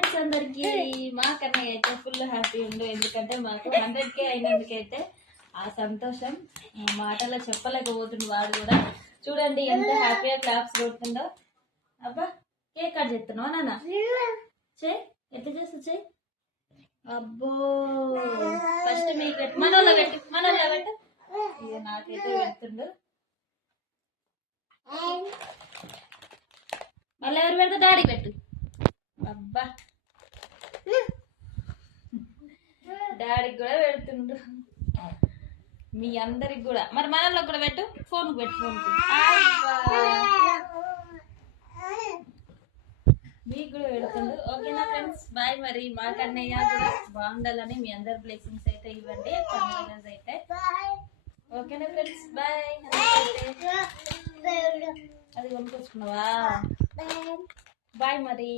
Congrats అందరికి. మా కన్నయ్య అయితే ఫుల్ హ్యాపీ ఉండు, ఎందుకంటే మాకు 100K అయినందుకైతే ఆ సంతోషం మాటల్లో చెప్పలేకపోతుంది. వాడు కూడా చూడండి ఎంత హ్యాపీగా క్లాప్స్ కొడుతుందో. అబ్బా కేక్ కట్ చేస్తున్నావా నాన్న? చే ఎట్లా చేస్తా చే. అబ్బో ఫస్ట్ మీకు పెట్టు, మనోళ్ళ పెట్టు, మనోళ్ళ పెట్టు. ఇక నాకైతే పెడుతుండు. మళ్ళీ ఎవరు పెడతా? డాడీ పెట్టు. అబ్బా డాడీకి కూడా పెడుతుండు, మీ అందరికి కూడా. మరి మనలో కూడా పెట్టు, ఫోన్కి పెట్టు, ఫోన్కు మీకు కూడా పెడుతుండు. ఓకేనా ఫ్రెండ్స్, బాయ్. మరి మా కన్నయ్య కూడా బాగుండాలని మీ అందరి బ్లెస్సింగ్స్ అయితే ఇవ్వండి పండుగ అయితే. ఓకేనా ఫ్రెండ్స్, బాయ్. అది కొనుక్కొచ్చుకున్నావా? బాయ్ మరి.